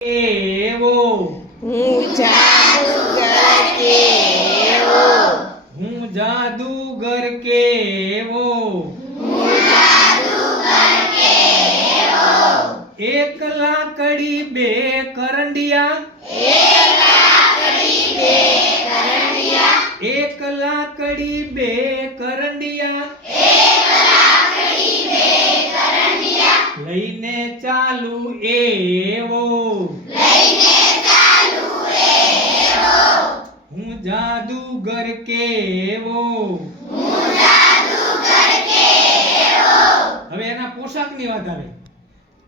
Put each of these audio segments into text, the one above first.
કેવો હું જાદુગર કેવો હું જાદુગર કેવો એક લાકડી બે કરંડિયા એક લાકડી બે કરંડિયા લઈને ચાલુ એવો હું જાદુગર કેવો હવે એના પોશાકની વાત આવે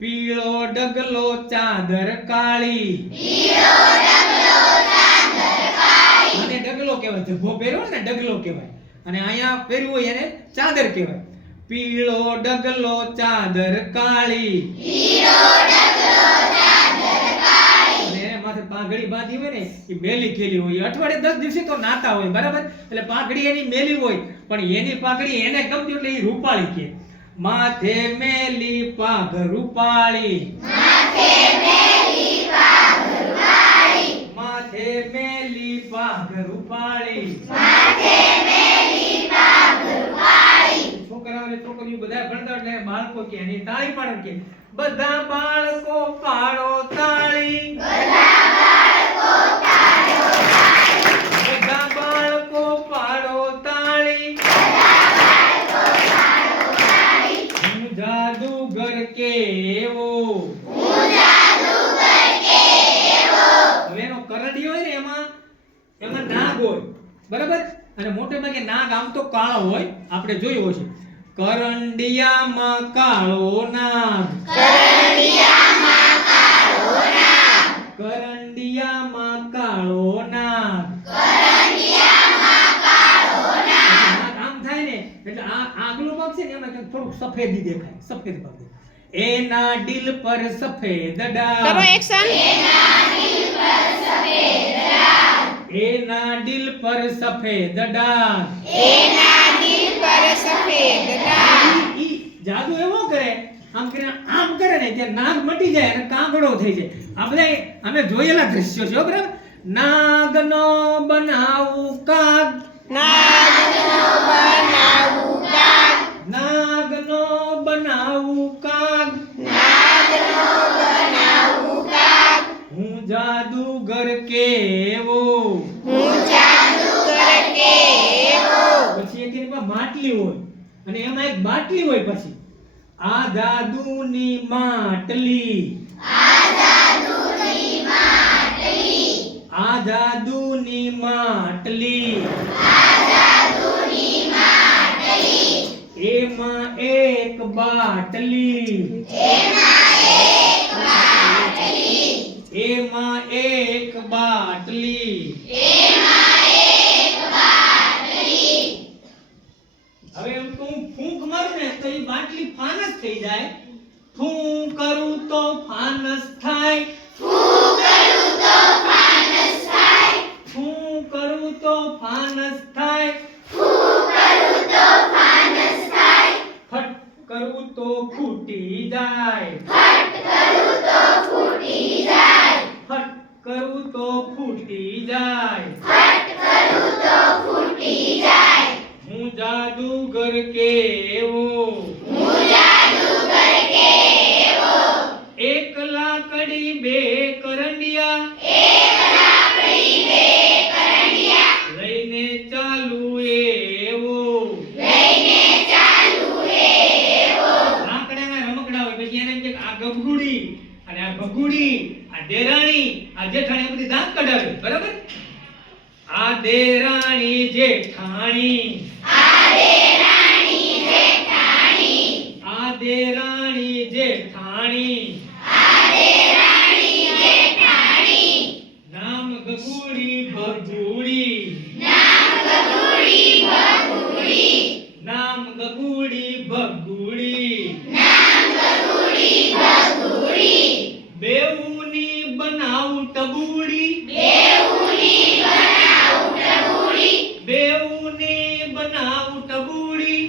પીળો ડગલો ચાદર કાળી અને ડગલો કહેવાય જભ્ભો પહેર્યો ને ડગલો કહેવાય અને અહીંયા પહેર્યું હોય એને ચાદર કહેવાય પીળો ડગલો ચાદર કાળી અને એને માથે પાઘડી બાંધી હોય ને એ મેલી કેલી હોય અઠવાડિયે 10 દિવસે તો નાતા હોય બરાબર એટલે પાઘડી એની મેલી હોય પણ એની પાઘડી એને ગમતી એટલે એ રૂપાળી કે માથે મેલી પાઘ રૂપાળી માથે મેલી પાઘ રૂપાળી છોકરાઓને છોકરીઓ બધા ભણતા એટલે બાળકો કે એની તાળી પાડે કે બધા બાળકો પાડો તાળી બધા બાળકો પાડો તાળી હું જાદુગર કેવો હવે એનો કરડિયો હોય ને એમાં નાગ હોય બરાબર અને મોટે ભાગે નાગ આમ તો કાળો હોય આપણે જોયું હશે કરંડિયામાં કાળો નાગ કરંડિયામાં કાળો નાગ નાગ આમ થાય ને એટલે આ આગલો ભાગ છે ને એમાં થોડુંક સફેદી દેખાય સફેદ ભાગ એના દિલ પર સફેદ ડાઘ કરો એક્શન એના દિલ પર સફેદ ડાઘ ઈ જાદુ એવો કરે આમ કરે ને ત્યાં નાગ મટી જાય અને કાગડો થઈ જાય આ બધા અમે જોયેલા દ્રશ્યો છે બરાબર નાગનો બનાવું કાગ નાગનો બનાવું કાગ હું જાદુગર કેવો પછી એક એની પાસે માટલી હોય અને એમાં એક બાટલી હોય પછી આ જાદુની માટલી એમાં એક બાટલી હવે એમ તો હું ફૂંક મારું ને તો એ બાટલી ફાનસ થઈ જાય ફૂંક કરું તો ફાનસ થાય ફૂંક કરું તો ફાનસ થાય ફટ કરું તો ફૂટી જાય ફટ કરું તો ફૂટી જાય હું જાદુગર કેવો એક લાકડી બે કરંડિયા લઈને ચાલુ એવો લાકડાના રમકડા હોય પછી એને એમ કે આ ગબગુડી અને આ ભગુડી આ દેરાણી આ જેઠાણી બધી દાંત કઢાવે બરાબર આ દેરાણી જેઠાણી નામ ગગુડી ભગુડી બેઉની બનાવું ટબુડી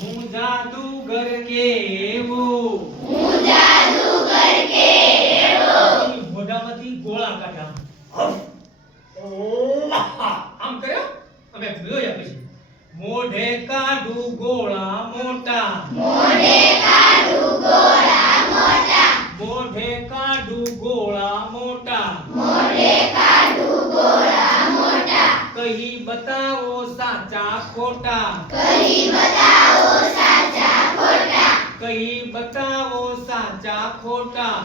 હું જાદુગર કેવો આમ કર્યો અમે જોયા પછી મોઢે કાઢું ગોળા મોટા મોઢે કાઢું ગોળા મોટા કહી બતાવો સાચા ખોટા કહી બતાવો સાચા ખોટા